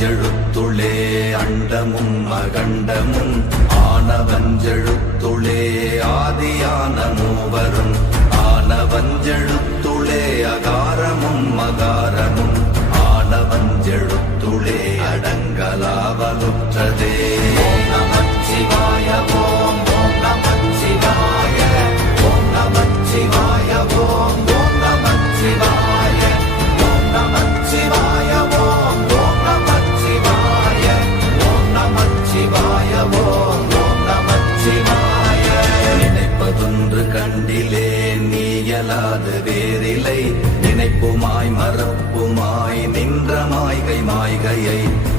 ஆனவஞ்செழுத்துளே அண்டமும் அகண்டமும் ஆனவஞ்செழுத்துளே ஆதியான மூவரும் ஆனவஞ்செழுத்துளே அகாரமும் மகாரமும் ஆனவஞ்செழுத்துளே கண்டிலே நீயலாது வேறில்லை நினைப்புமாய் மறப்புமாய் நின்ற மாய்கை மாய்கையை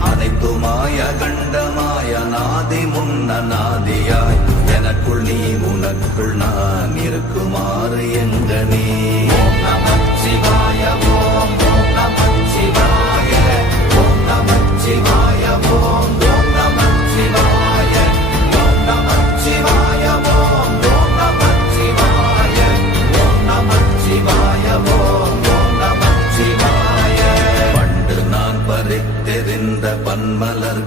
அனைத்துமாய் அகண்டமாய் அநாதி முன்ன நாதியாய் எனக்குள் நீ உனக்குள் நான் இருக்குமாறு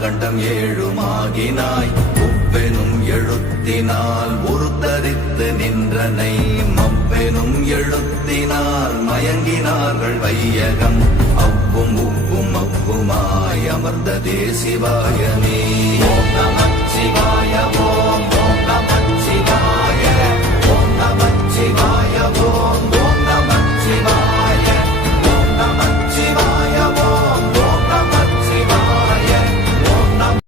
கண்டம் ஏழுமாகினாய். ஒவ்வெனும் எழுத்தினால் உருத்தரித்து நின்றனை மப்பெனும் எழுத்தினால் மயங்கினார்கள் வையகம். அவ்வும் உப்பும் அவ்வுமாய் அமர்ந்த தேசிவாயமே